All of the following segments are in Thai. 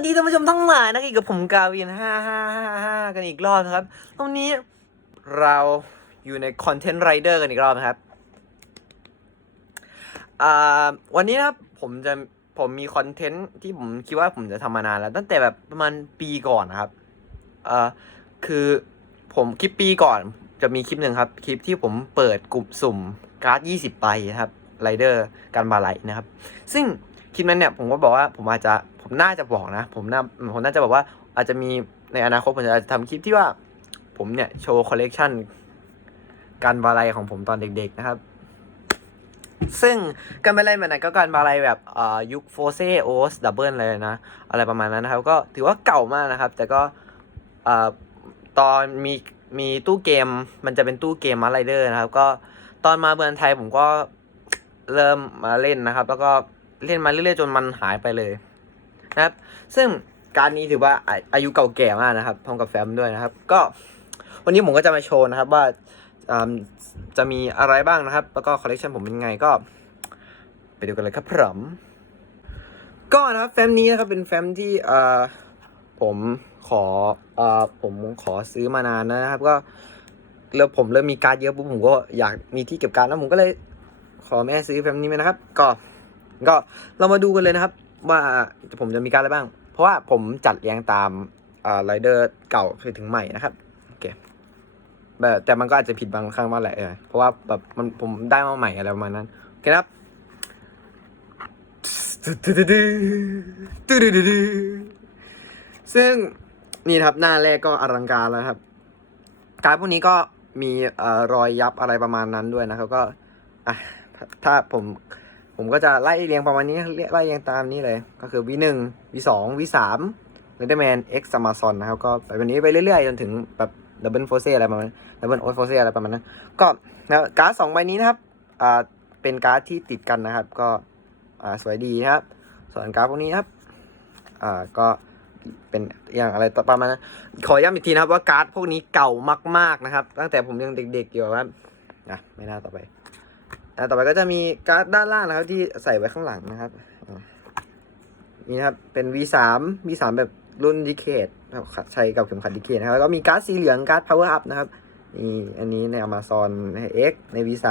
วัสดีท่านผู้ชมทั้งหลายนะอีกกับผมกาวินห้าห้าห้าห้ากันอีกรอบนะครับตรงนี้เราอยู่ในคอนเทนต์ไรเดอร์กันอีกรอบนะครับอ่าวันนี้นะครับผมจะผมมีคอนเทนต์ที่ผมคิดว่าผมจะทำมานานแล้ว ตั้งแต่แบบประมาณปีก่อนนะครับอ่าคือผมคลิปปีก่อนจะมีคลิปหนึ่งครับคลิปที่ผมเปิดกลุ่มสุ่มการ์ด20ใบนะครับไรเดอร์การบาไลนะครับ ซึ่ง คลิปนั้นเนี่ยผมก็บอกว่าผมอาจจะผมน่าจะบอกนะ ผมน่าผมน่าจะบอกว่าอาจจะมีในอนาคตผมจะทำคลิปที่ว่าผมเนี่ยโชว์คอลเลกชันการบาไลของผมตอนเด็ก ๆ นะครับ ซึ่งการบาไลแบบไหนก็การบาไลแบบอ่ายุคโฟเซโอสดับเบิลเลยนะ อะไรประมาณนั้นนะครับ ก็ถือว่าเก่ามากนะครับ แต่ก็อ่ตอนมีมีตู้เกมมันจะเป็นตู้เกมมาไรเดอร์นะครับ ก็ตอนมาเมืองไทยผมก็เริ่มมาเล่นนะครับ แล้วก็ เล่นมาเรื่อยๆจนมันหายไปเลยนะครับ ซึ่งการนี้ถือว่าอาอายุเก่าแก่มากนะครับพร้อมกับแฟมด้วยนะครับ ก็วันนี้ผมก็จะมาโชว์นะครับว่าจะมีอะไรบ้างนะครับ แล้วก็คอลเลกชันผมเป็นไงก็ ไปดูกันเลยครับผมก็นะครับแฟ้มนี้นะครับเป็นแฟ้มที่ผมขออผมขอซื้อมานานนะครับ ก็แล้วผมเริ่มมีการ์ดเยอะปุ๊บผมก็อยากมีที่เก็บการ์ดแล้วผมก็เลยขอแม่ซื้อแฟ้มนี้มานะครับ ก็ ก็เรามาดูกันเลยนะครับ ว่าผมจะมีการอะไรบ้าง เพราะว่าผมจัดเรียงตามอ่าไรเดอร์เก่าไปถึงใหม่นะครับโอเคแบบแต่มันก็อาจจะผิดบางครั้งบ้างแหละเพราะว่าแบบมันผมได้มาใหม่อะไรประมาณนั้นโอเคครับซึ่งนี่ครับหน้าแรกก็อลังการแล้วครับ การพวกนี้ก็มีอรอยยับอะไรประมาณนั้นด้วยนะครับ ก็อะถ้าผม ผมก็จะไล่เรียงประมาณนี้ไล่เรียงตามนี้เลย ก็คือ V1 V2 V3 Leatherman X Amazon นะครับ ก็ไปแบบนี้ไปเรื่อยๆ จนถึงแบบ Double Force อะไรประมาณนั้น Double o Force อะไรประมาณนั้น ก็นะการ์ดสองใบนี้นะครับ อ่า เป็นการ์ดที่ติดกันนะครับ ก็ อ่า สวยดีนะครับ ส่วนการ์ดพวกนี้นะครับ อ่า ก็เป็นอย่างอะไรประมาณนั้น ขอย้ำอีกทีนะครับว่าการ์ดพวกนี้เก่ามาก ๆนะครับ ตั้งแต่ผมยังเด็กๆอยู่ครับ อะ ไม่น่าต่อไป อ่าต่อไปก็จะมีการ์ดด้านล่างนะครับที่ใส่ไว้ข้างหลังนะครับอ่านี่นะครับเป็น V3 V3 แบบรุ่นดิเคทใช้กับเข็มขัดดิเคทนะครับแล้วก็มีการ์ดสีเหลืองการ์ด power up นะครับนี่อันนี้ใน Amazon ใน X ใน V3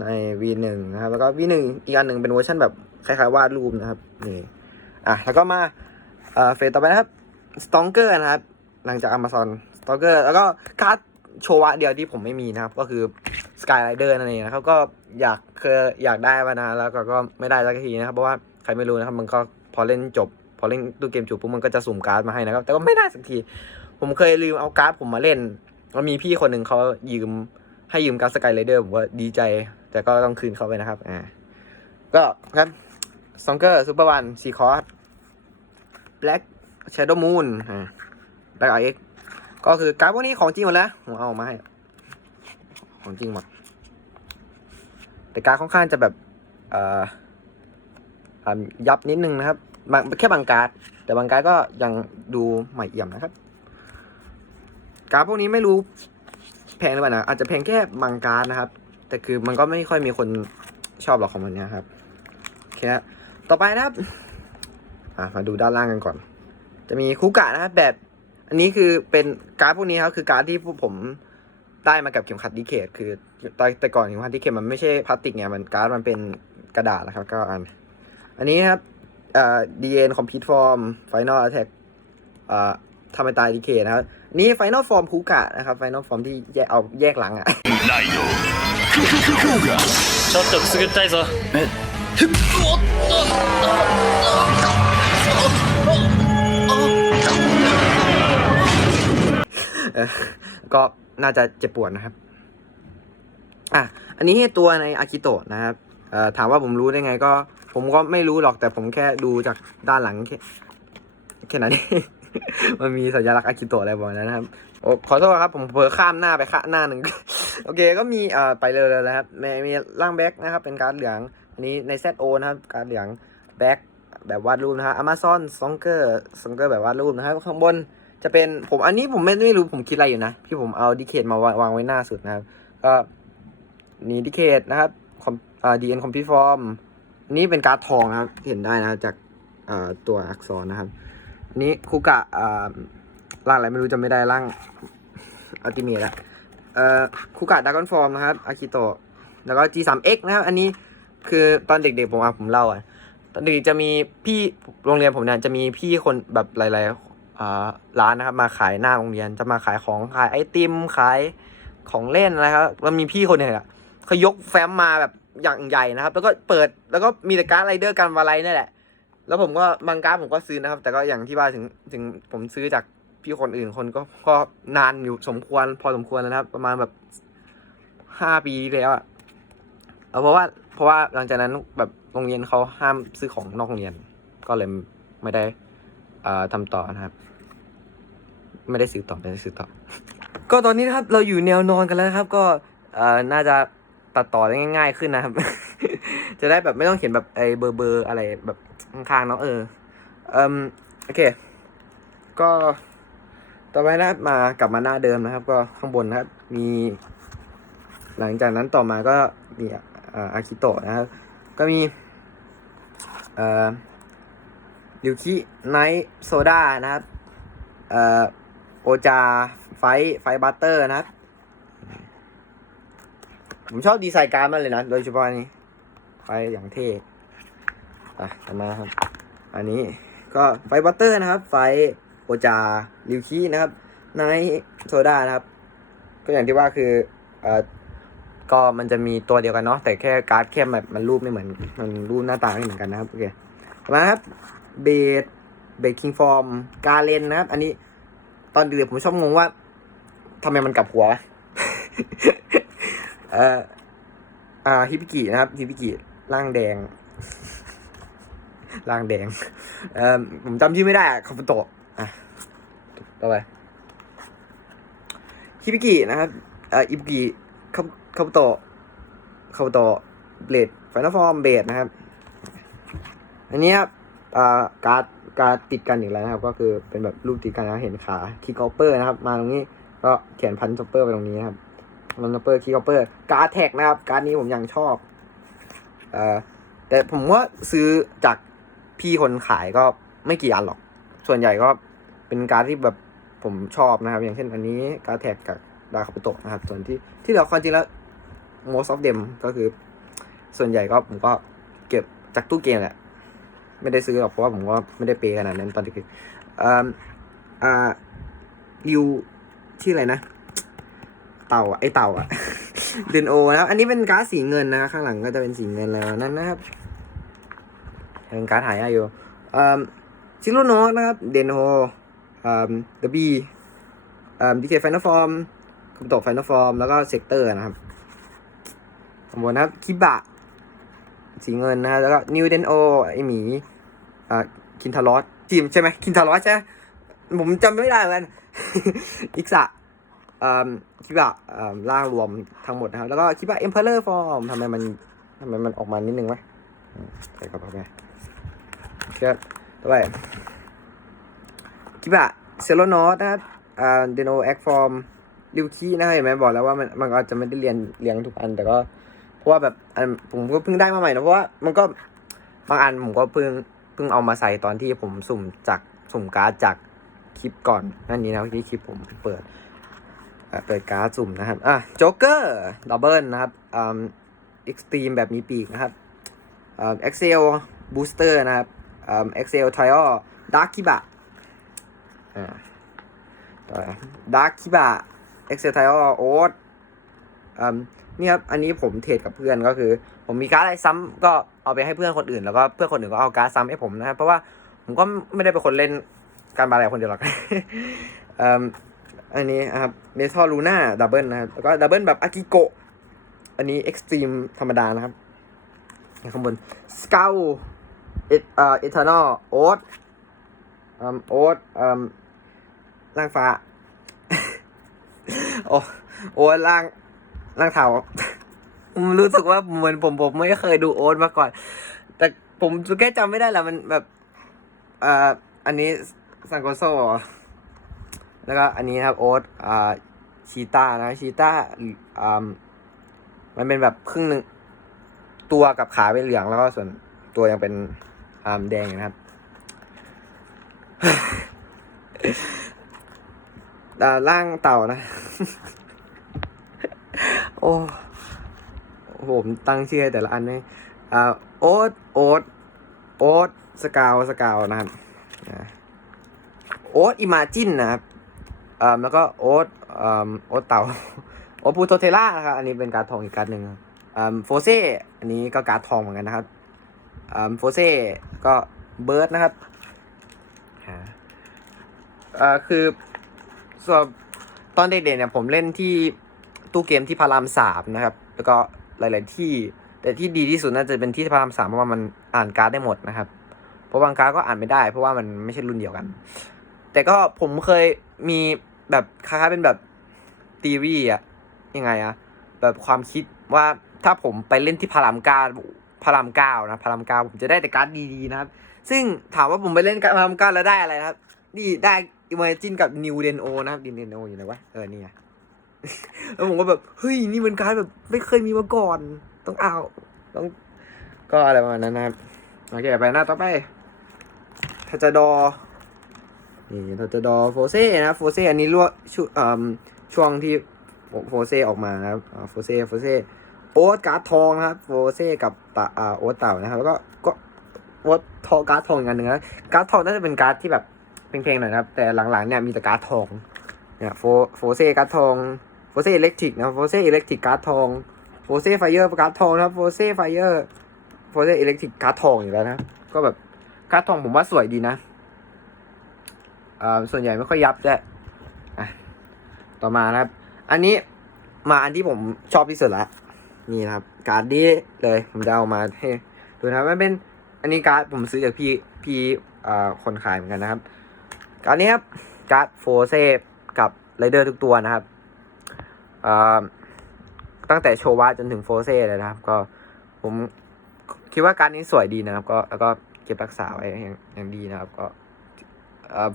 ใน V1 นะครับแล้วก็ V1 อีกอันหนึ่งเป็นเวอร์ชันแบบคล้ายๆวาดรูปนะครับนี่อะแล้วก็มาเอ่อเฟสต่อไปนะครับสตองเกอร์นะครับ หลังจาก Amazon สตองเกอร์แล้วก็การ์ดโชวะเดียวที่ผมไม่มีนะครับ ก็คือ Skyrider นั่นเองนะครับก็ อยากเคยอยากได้มานานแล้วก็ก็ไม่ได้สักทีนะครับเพราะว่าใครไม่รู้นะครับมันก็พอเล่นจบ พอเล่นตู้เกมจบปุ๊บมันก็จะสุ่มการ์ดมาให้นะครับ แต่ก็ไม่ได้สักที ผมเคยลืมเอาการ์ดผมมาเล่นแล้วมีพี่คนหนึ่งเขายืมให้ยืมการ์ดสกายไรเดอร์ผมก็ดีใจ แต่ก็ต้องคืนเขาไปนะครับอ่าก็ครับสองเกอร์ซูเปอร์วันซีคอร์สแบล็กชโดว์มูนอ่าแบล็กไอเอ็กก็คือการ์ดพวกนี้ของจริงหมดแล้วผมเอามาให้ของจริงหมด แต่การค่อนข้างจะแบบยับนิดนึงนะครับบางแค่บางการ์ดแต่บางการ์ดก็ยังดูใหม่เอี่ยมนะครับ การ์ดพวกนี้ไม่รู้แพงหรือเปล่านะอาจจะแพงแค่บางการ์ดนะครับ แต่คือมันก็ไม่ค่อยมีคนชอบหรอกของมันเนี้ยครับโอเคฮะต่อไปนะครับมาดูด้านล่างกันก่อน จะมีคูกะนะครับแบบ อันนี้คือเป็นการ์ดพวกนี้ครับคือการ์ดที่พวกผม ได้มากับเข็มขัดดิเคทคือตอนแต่ก่อนเข็มขัดดิเคทมันไม่ใช่พลาสติกไงมันการ์ดมันเป็นกระดาษนะครับก็อัน อันนี้นะครับเอ่อ DN Complete Form Final Attack เอ่อทำให้ตายดิเคทนะครับอันนี่ Final Form คูกะนะครับ Final Form ที่แยกเอาแยกหลังอ่ะ ライドククククーガちょっとくすぐったいぞเออก็ น่าจะเจ็บปวดนะครับ อะ อันนี้ตัวในอากิโตะนะครับถามว่าผมรู้ได้ไงก็ ผมก็ไม่รู้หรอกแต่ผมแค่ดูจากด้านหลังแค่แค่นั้นเองมันมีสัญลักษณ์อากิโตะอะไรประมาณนั้นนะครับโอ้ขอโทษครับผมเผลอข้ามหน้าไปข้าหน้าหนึ่งโอเคก็มีเอ่อไปเลยเลยนะครับมีมีร่างแบ็กนะครับ เป็นการดเหลือง อันนี้ใน ZO นะครับ การดเหลืองแบ็กแบบวาดรูปนะครับ Amazon s o n g e r s o n g e r แบบวาดรูปนะครับ ข้างบน จะเป็นผมอันนี้ผมไม่ไม่รู้ผมคิดอะไรอยู่นะ พี่ผมเอาดิเคทมาวางวางไว้หน้าสุดนะครับ ก็นี่ดิเคทนะครับคอมอ่าดีเอ็นคอมพิวฟอร์มนี่เป็นการ์ดทองนะครับ เห็นได้นะครับจากอ่าตัวอักษรนะครับนี้คุกะอ่าร่างอะไรไม่รู้จำไม่ได้ร่างอัลติเมทอะเอ่อคุกะดากอนฟอร์มนะครับอากิโตะแล้วก็ G3X นะครับ อันนี้คือตอนเด็กๆผมอะผมเล่าอะตอนเด็กจะมีพี่โรงเรียนผมเนี่ยจะมีพี่คนแบบหลายๆ ร้านนะครับมาขายหน้าโรงเรียนจะมาขายของขายไอติมขายของเล่นอะไรครับแล้วมีพี่คนหนึ่งอะเขายกแฟ้มมาแบบอย่างใหญ่นะครับ แล้วก็เปิดแล้วก็มีแต่การ์ดไรเดอร์กันวาไลนี่แหละ แล้วผมก็บางการ์ดผมก็ซื้อนะครับ แต่ก็อย่างที่ว่าถึงถึงผมซื้อจากพี่คนอื่นคนก็ก็นานอยู่สมควรพอสมควรแล้วนะครับ ประมาณแบบห้าปีแล้วอะเพราะว่าเพราะว่าหลังจากนั้นแบบโรงเรียนเขาห้ามซื้อของนอกโรงเรียน ก็เลยไม่ได้ ทำต่อนะครับ ไม่ได้ซื้อต่อไม่ได้ซื้อต่อ ก็ตอนนี้นะครับเราอยู่แนวนอนกันแล้วครับ ก็น่าจะตัดต่อได้ง่าย ๆ ขึ้นนะครับ จะได้แบบไม่ต้องเขียนแบบไอ้เบอร์เบอร์อะไรแบบข้างๆเนาะเออเอ่มโอเค ก็ต่อไปนะมากลับมาหน้าเดิมนะครับ ก็ข้างบนนะครับ มี หลังจากนั้นต่อมาก็มีอ่าอาคิโตะนะครับ ก็มีเอ่อ ลิวคิไนท์โซดานะครับเอ่อโอจาไฟไฟบัตเตอร์นะครับ ผมชอบดีไซน์การ์ดมากเลยนะ โดยเฉพาะนี้ ไฟอย่างเท่อะต่อมาครับ อันนี้ก็ไฟบัตเตอร์นะครับ ไฟโอจาลิวคีนะครับไนท์โซดานะครับ ก็อย่างที่ว่าคือเอ่อก็มันจะมีตัวเดียวกันเนาะแต่แค่การ์ดแค่แบบมันรูปไม่เหมือน มันรูปหน้าตาไม่เหมือนกันนะครับโอเคต่อมาครับ เบดเบดคิงฟอร์มกาเลนนะครับ อันนี้ตอนเด็กๆผมชอบงงว่าทำไมมันกลับหัววะเอ่ออ่าฮิบิกินะครับฮิบิกิร่างแดงร่างแดงเอ่อผมจำชื่อไม่ได้อะคาบุโตะอะต่อไปฮิบิกินะครับเอ่ออิบุกิคาคาบุโตะคาบุโตะเบลดไฟนอลฟอร์มเบดนะครับ อันนี้ครับ การ์ดการ์ดติดกันอีกแล้วนะครับ ก็คือเป็นแบบรูปติดกันนะเห็นขาคิกออปเปอร์นะครับ มาตรงนี้ก็เขียนพันช็อปเปอร์ไปตรงนี้นะครับลอนเปอร์คีคอปเปอร์การ์ดแท็กนะครับ การ์ดนี้ผมยังชอบเอ่อแต่ผมว่าซื้อจากพี่คนขายก็ไม่กี่อันหรอก ส่วนใหญ่ก็เป็นการ์ดที่แบบผมชอบนะครับ อย่างเช่นอันนี้การ์ดแท็กกับดาคาปโตะนะครับ ส่วนที่ที่เหลือความจริงแล้ว most of them ก็คือ ส่วนใหญ่ก็ผมก็เก็บจากตู้เกมแหละ ไม่ได้ซื้อหรอกเพราะว่าผมก็ไม่ได้เปย์ขนาดนั้นตอนเด็กๆอ่ออ่าริวที่ออะไรนะ เต่าอะไอเต่าอะเดนโอนะครับอันนี้เป็นการ์ดสีเงินนะ ข้างหลังก็จะเป็นสีเงินแล้วนั่นนะครับเป็นการ์ดหายากอยู่อ่าซิโรโนนะครับเดนโออ่าเดบีอ่าดีเคไฟนอลฟอร์มคุมโตไฟนอลฟอร์มแล้วก็เซกเตอร์นะครับข้างบนนะครับคิบะสีเงินนะครับแล้วก็นิวเดนโอไอหมี อ่าคินทารอสทีมใช่ไหมคินทารอสใช่ไหมผมจำไม่ได้เหมือนอิกซะอ่าคิดว่าอ่าร่างรวมทั้งหมดนะครับ แล้วก็คิดว่า Emperor Form ทำไมมันทำไมมันออกมานิดนึงวะอืมใส่กระเป๋าไปเคครับต่อไปคิดว่าเซโลนอสนะครับอ่าเดโนแอคฟอร์มดิวคีนะครับเห็นไหมบอกแล้วว่ามันมันอาจจะไม่ได้เรียนเรียงทุกอัน แต่ก็เพราะว่าแบบอันผมก็เพิ่งได้มาใหม่นะเพราะว่ามันก็บางอันผมก็เพิ่ง พิ่งเอามาใส่ตอนที่ผมสุ่มจากสุ่มการ์ดจากคลิปก่อนนั่นนี้นะที่คลิปผมเปิดเปิดการ์ดสุ่มนะครับอะโจ๊กเกอร์ดับเบิลนะครับอ่าเอ็กซ์ตรีมแบบมีปีกนะครับอ่าเอ็กเซลบูสเตอร์นะครับอ่าเอ็กเซลทริออดาร์คิบะอ่าดาร์คิบะเอ็กเซลทริออโอ๊ต นี่ครับอันนี้ผมเทรดกับเพื่อนก็คือ ผมมีการ์ดอะไรซ้ำก็เอาไปให้เพื่อนคนอื่นแล้วก็เพื่อนคนอื่นก็เอาการ์ดซ้ำให้ผมนะครับเพราะว่าผมก็ไม่ได้เป็นคนเล่นการบาอะไรคนเดียวหรอกอันนี้นะครับเมทัลลูน่าดับเบิลนะครับแล้วก็ดับเบิลแบบอากิโกะอันนี้เอ็กซ์ตรีมธรรมดานะครับข้างบนสเกลเอทอ่าเอทานอลโอ๊ตโอ๊ตร่างฟ้า โอ้โอ๊ตร่าง ร่างเทาผมรู้สึกว่าเหมือนผมผมไม่เคยดูโอ๊ตมาก่อน แต่ผมแค่จำไม่ได้แหละมันแบบอ่าอันนี้ซังโกโซแล้วก็อันนี้ครับโอ๊ตอ่าชีต้านะชีต้าอ่ามันเป็นแบบครึ่งหนึ่งตัวกับขาเป็นเหลืองแล้วก็ส่วนตัวยังเป็นอ่าแดงนะครับอ่าร่างเต่านะ โอ้ผมตั้งชื่อแต่ละอันเนี่ยอ่าโอ๊ตโอ๊ตโอ๊ตสกาวสกาวนะครับโอ๊ตอิมาจินนะครับอ่าแล้วก็โอ๊ตอ่าโอ๊ตเต่าโอ๊ตพูโตเทล่านะครับอันนี้เป็นการ์ดทองอีกการ์ดหนึ่งอ่าโฟเซ่อันนี้ก็การ์ดทองเหมือนกันนะครับอ่าโฟเซ่ก็เบิร์ดนะครับอ่าคือส่วนตอนเด็กๆเนี่ยผมเล่นที่ ตู้เกมที่พารามสามนะครับ แล้วก็หลาย ๆ ที่ แต่ที่ดีที่สุดน่าจะเป็นที่พารามสามเพราะว่ามันอ่านการ์ดได้หมดนะครับ เพราะบางการ์ดก็อ่านไม่ได้ เพราะว่ามันไม่ใช่รุ่นเดียวกัน แต่ก็ผมเคยมีแบบคล้ายๆเป็นแบบทีรีอะยังไงอะแบบความคิดว่าถ้าผมไปเล่นที่พารามเก้าพารามเก้านะพารามเก้าผมจะได้แต่การ์ดดีๆนะครับ ซึ่งถามว่าผมไปเล่นพารามเก้าแล้วได้อะไรนะครับ นี่ได้อิมเมจินกับนิวเดนโอนะครับดินเดนโออยู่ไหนวะเออนี่ไง แล้วผมก็แบบเฮ้ยนี่มันการแบบไม่เคยมีมาก่อน ต้องเอาต้อง ก็อะไรประมาณนั้นนะครับโอเคไปหน้าต่อไปทัจดอนี่ทัจดอโฟเซ่นะโฟเซ่อันนี้ลวกช่วเอ่มช่วงที่โฟเซ่ออกมานะครับโฟเซ่โฟเซ่โอ๊ตการ์ดทองนะครับโฟเซ่กับตาอ่าโอ๊ตเต่านะครับ แล้วก็ก็โอ๊ตทองการ์ดทองอีกอันหนึ่งนะการ์ดทองน่าจะเป็นการ์ดที่แบบเพลงๆหน่อยนะครับ แต่หลังๆเนี่ยมีแต่การ์ดทองเนี่ยโฟโฟเซ่การ์ดทอง เซ่อิเล็กทริกนะโฟเซ่อิเล็กทริกการ์ดทองโฟเซ่ไฟเออร์การ์ดทองนะครับโฟเซ่ไฟเออร์โฟเซ่อิเล็กทริกการ์ดทองอยู่แล้วนะ ก็แบบการ์ดทองผมว่าสวยดีนะอ่าส่วนใหญ่ไม่ค่อยยับด้วยอะต่อมานะครับ อันนี้มาอันที่ผมชอบที่สุดละนี่นะครับ การ์ดนี้เลยผมจะเอามาให้ดูนะมันเป็นอันนี้การ์ดผมซื้อจากพี่พี่อ่าคนขายเหมือนกันนะครับ การดนี้ครับการ์ดโฟเซกับไรเดอร์ทุกตัวนะครับ ตั้งแต่โชวะจนถึงโฟเซ่เลยนะครับ ก็ผมคิดว่าการนี้สวยดีนะครับ ก็แล้วก็เก็บรักษาไว้อย่างอย่างดีนะครับ ก็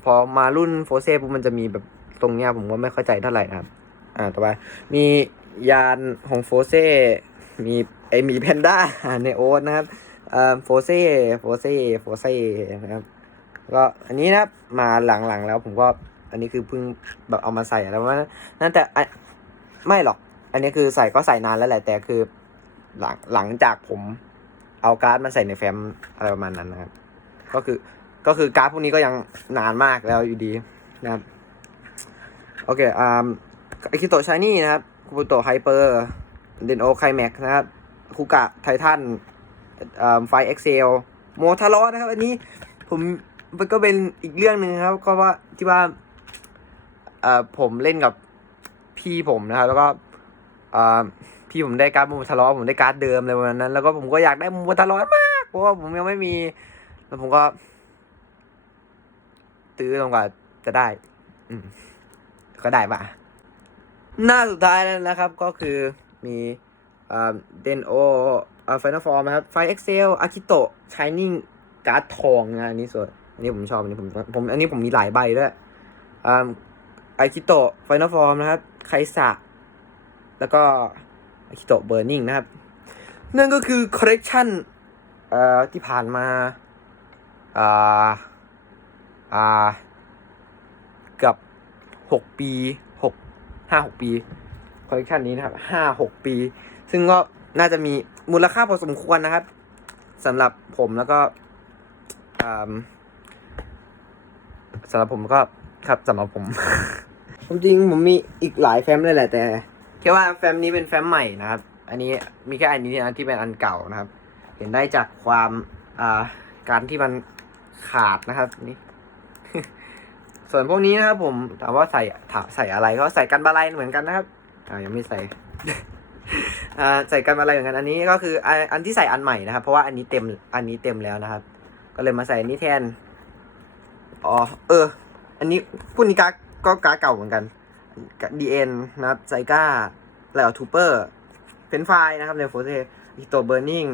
พอมารุ่นโฟเซ่ปุ๊บมันจะมีแบบตรงเนี้ยผมก็ไม่เข้าใจเท่าไหร่นะครับ อ่าต่อไปมียานของโฟเซ่มีไอหมีแพนด้าในโอ๊ตนะครับเอ่อโฟเซ่โฟเซ่โฟเซ่นะครับก็อันนี้นะมาหลังๆแล้วผมก็อันนี้คือเพิ่งแบบเอามาใส่แล้วว่านั่นแต่อัน ไม่หรอก อันนี้คือใส่ก็ใส่นานแล้วแหละ แต่คือหลังหลังจากผมเอาการ์ดมาใส่ในแฟ้มอะไรประมาณนั้นนะครับ ก็คือก็คือการ์ดพวกนี้ก็ยังนานมากแล้วอยู่ดีนะครับ โอเคอ่าไอคิโตชายนี่นะครับคูโบโตไฮเปอร์เดนโอไคแม็กนะครับคูกะไททันอ่าไฟเอ็กเซลโมทารอนะครับ อันนี้ผมมันก็เป็นอีกเรื่องหนึ่งครับ ก็ว่าที่ว่าอ่าผมเล่นกับ พี่ผมนะครับ แล้วก็พี่ผมได้การ์ดโมทารอสผมได้การ์ดเดิมเลยวันนั้น แล้วก็ผมก็อยากได้โมทารอสมาก เพราะว่าผมยังไม่มี แล้วผมก็ตื้อลงกว่าจะได้ อืมก็ได้ปะหน้าสุดท้ายแล้วนะครับ ก็คือมีเดนโอไฟนอลฟอร์มนะครับไฟเอ็กเซลอากิโตะชายนิ่งการ์ดทองนะอันนี้สวยอันนี้ผมชอบอันนี้ผมผมอันนี้ผมมีหลายใบด้วยอ่าอากิโตะไฟนอลฟอร์มนะครับ ไคสะแล้วก็อากิโตะเบอร์นิงนะครับ นั่นก็คือคอลเลกชันเอ่อที่ผ่านมาอ่าอ่ากับหกปีหกห้าหกปีคอลเลคชันนี้นะครับห้าหกปี ซึ่งก็น่าจะมีมูลค่าพอสมควรนะครับสำหรับผมแล้วก็สำหรับผมก็ครับสำหรับผม ผมจริงผมมีอีกหลายแฟ้มเลยแหละแต่แค่ว่าแฟ้มนี้เป็นแฟ้มใหม่นะครับ อันนี้มีแค่อันนี้นะที่เป็นอันเก่านะครับ เห็นได้จากความอ่าการที่มันขาดนะครับนี่ส่วนพวกนี้นะครับผมถามว่าใส่ถาใส่อะไรก็ใส่กันบาลัยเหมือนกันนะครับอ่ายังไม่ใส่อ่าใส่กันบาลัยเหมือนกันอันนี้ก็คืออันที่ใส่อันใหม่นะครับ เพราะว่าอันนี้เต็มอันนี้เต็มแล้วนะครับ ก็เลยมาใส่อันนี้แทนอ๋อเออ อันนี้พวกนี้กา ก็การ์ดเก่าเหมือนกันดีเอ็นนะครับไซก้าแล้วทูเปอร์เฟนไฟนะครับในโฟเซอิโตเบอร์นิง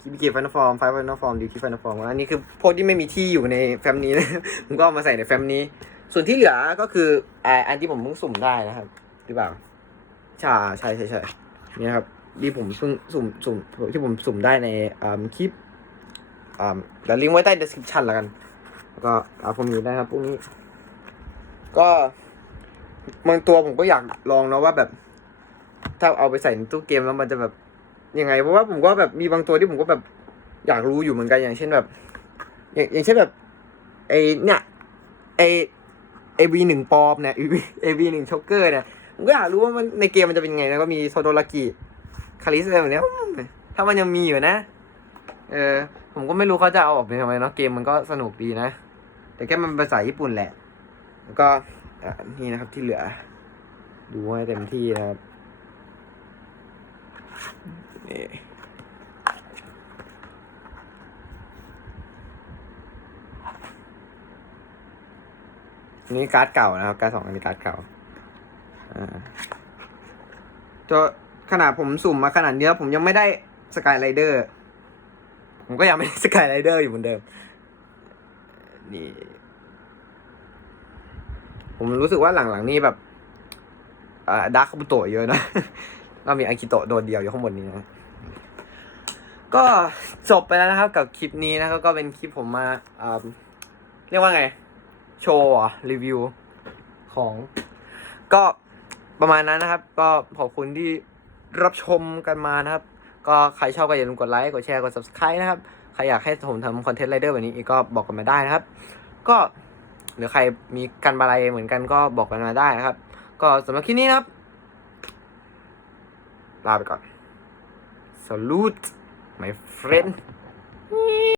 คิบิกิฟันฟอร์มไฟฟันฟอร์มดิวคิฟันฟอร์มอันนี้คือพวกที่ไม่มีที่อยู่ในแฟ้มนี้นะผมก็เอามาใส่ในแฟ้มนี้ ส่วนที่เหลือก็คืออ่าอันที่ผมเพิ่งสุ่มได้นะครับหรือเปล่าใช่ใช่ใช่ใช่เนี่ยครับที่ผมเพิ่งสุ่มสุ่มที่ผมสุ่มได้ในอ่าคลิปอ่าเดี๋ยวลิงก์ไว้ใต้ description แล้วกัน แล้วก็เอาพวกนี้ได้ครับพวกนี้ ก็บางตัวผมก็อยากลองนะว่าแบบ ถ้าเอาไปใส่ในตู้เกมแล้วมันจะแบบยังไง เพราะว่าผมก็แบบมีบางตัวที่ผมก็แบบอยากรู้อยู่เหมือนกันอย่างเช่นแบบ อย่างอย่างเช่นแบบไอเนี่ยไอไอวีหนึ่งปอมเนี่ยไอวีหนึ่งช็อกเกอร์เนี่ยผมก็อยากรู้ว่ามันในเกมมันจะเป็นยังไงนะก็มีโซโดรากิคาริสอะไรแบบนี้ถ้ามันยังมีอยู่นะ เออผมก็ไม่รู้เขาจะเอาออกเป็นทำไมเนาะเกมมันก็สนุกดีนะ แต่แค่มันเป็นภาษาญี่ปุ่นแหละ แล้วก็อะนี่นะครับที่เหลือ ดูให้เต็มที่นะครับนี่นนี้การ์ดเก่านะครับ การ์ดสองอันนี้การ์ดเก่าอ่าตัวขนาดผมสุ่มมาขนาดนี้แล้วผมยังไม่ได้สกายไรเดอร์ ผมก็ยังไม่ได้สกายไรเดอร์อยู่เหมือนเดิม นี่ ผมรู้สึกว่าหลังๆนี่แบบอ่ดาร์คบุโตะเยอะนะเรามีอากิโตะโดดเดียวอยู่ข้างบนนี้นะก็จบไปแล้วนะครับ กับคลิปนี้นะครับก็เป็นคลิปผมมาเรียกว่าไง โชว์รอรีวิวของ ก็ประมาณนั้นนะครับ ก็ขอบคุณที่รับชมกันมานะครับ ก็ใครชอบก็อย่าลืมกดไลค์กดแชร์กด subscribe นะครับ ใครอยากให้ผมทำคอนเทนต์ไรเดอร์แบบนี้อีกก็บอกกันมาได้นะครับ ก็ หรือใครมีกันบาลัยเหมือนกันก็บอกกันมาได้นะครับ ก็สำหรับคลิปนี้นะครับ ลาไปก่อน salute my friend